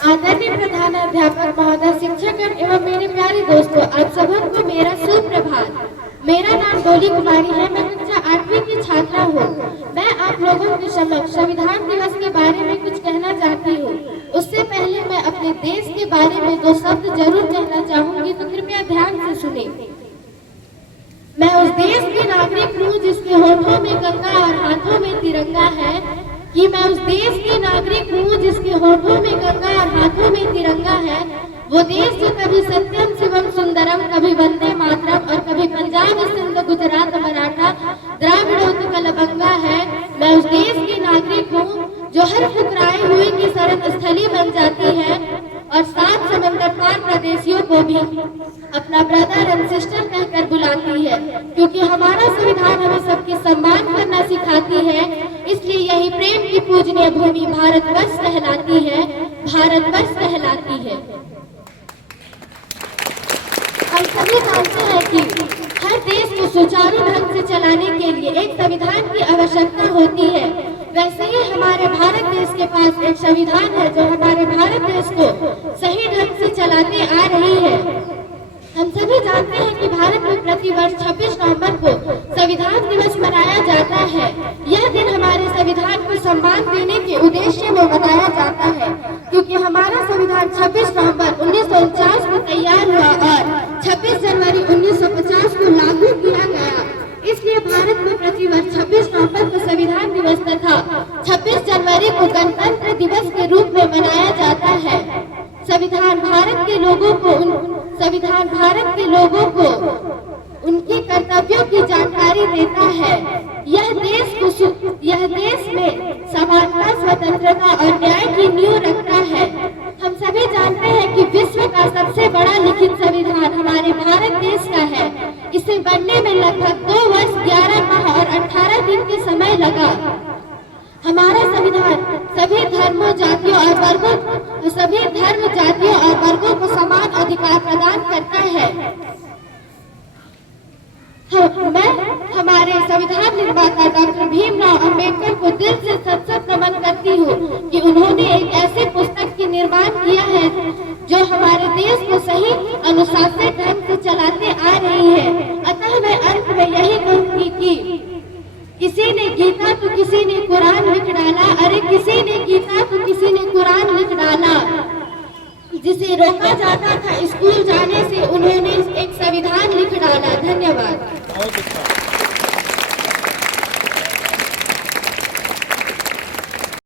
आदरणीय प्रधानाध्यापक महोदय, शिक्षकगण एवं मेरे प्यारे दोस्तों, आप सभी को मेरा सुप्रभात। मेरा नाम डोली कुमारी है। मैं कक्षा 8वीं की छात्रा हूँ। मैं आप लोगों के समक्ष संविधान दिवस के बारे में कुछ कहना चाहती हूँ। उससे पहले मैं अपने देश के बारे में 2 शब्द जरूर कहना चाहूंगी, तो कृपया ध्यान से सुने। मैं उस देश की नागरिक हूँ जिसके होठों में गंगा और हाथों में तिरंगा है। कि मैं उस देश की नागरिक हूँ जिसके होठों में गंगा और हाथों में तिरंगा है। वो देश जो कभी सत्यम शिवम सुंदरम, कभी वंदे मातरम और कभी पंजाब सिंध गुजरात मराठा द्राविड़ोत्कलबंगा है। मैं उस देश की नागरिक हूँ जो हर ठुकराए हुए की शरण स्थली बन जाती है और 7 समंदर पार प्रदेशियों को भी अपना ब्रदर एंड सिस्टर कहकर बुलाती है, क्योंकि हमारा संविधान हमें सबकी सम्मान करना सिखाती है। इसलिए यही प्रेम की पूजनीय भूमि भारतवर्ष कहलाती है, भारतवर्ष कहलाती है। हम सभी जानते हैं कि हर देश को सुचारू ढंग से चलाने के लिए एक संविधान की आवश्यकता होती है। वैसे ही हमारे भारत देश के पास एक संविधान है जो हमारे भारत देश को सही ढंग से चलाते आ रही है। हम सभी जानते हैं कि भारत में प्रतिवर्ष 26 नवंबर को संविधान दिवस मनाया जाता है। यह दिन हमारे संविधान को सम्मान देने के उद्देश्य में मनाया जाता है, क्योंकि हमारा संविधान 26 नवंबर 1949 को तैयार हुआ और 26 जनवरी 1950 को लागू किया गया। इसलिए भारत में प्रतिवर्ष 26 नवंबर को संविधान दिवस तथा 26 जनवरी को गणतंत्र दिवस के रूप में मनाया जाता है। संविधान भारत के लोगों को उनके कर्तव्यों की जानकारी देता है। यह देश में समानता, स्वतंत्रता और न्याय की नींव रखता है। हम सभी जानते हैं कि विश्व का सबसे बड़ा लिखित संविधान हमारे भारत देश का है। इसे बनने में लगभग 2 वर्ष 11 माह और 18 दिन के समय लगा। हमारा संविधान सभी धर्म जातियों और वर्गों को समान अधिकार प्रदान करता है। मैं हमारे संविधान निर्माता डॉक्टर भीमराव अंबेडकर को दिल से सत नमन करती हूँ कि उन्होंने एक ऐसे पुस्तक की निर्माण किया है जो हमारे देश को सही अनुशासित ढंग से चलाते आ रही है। अतः मैं अंत में यही कहूँगी कि किसी ने गीता तो किसी ने कुरान लिख डाला। अरे किसी ने गीता तो किसी ने कुरान लिख डाला। जिसे रोका जाता था स्कूल जाने से, उन्होंने एक संविधान लिख डाला। धन्यवाद।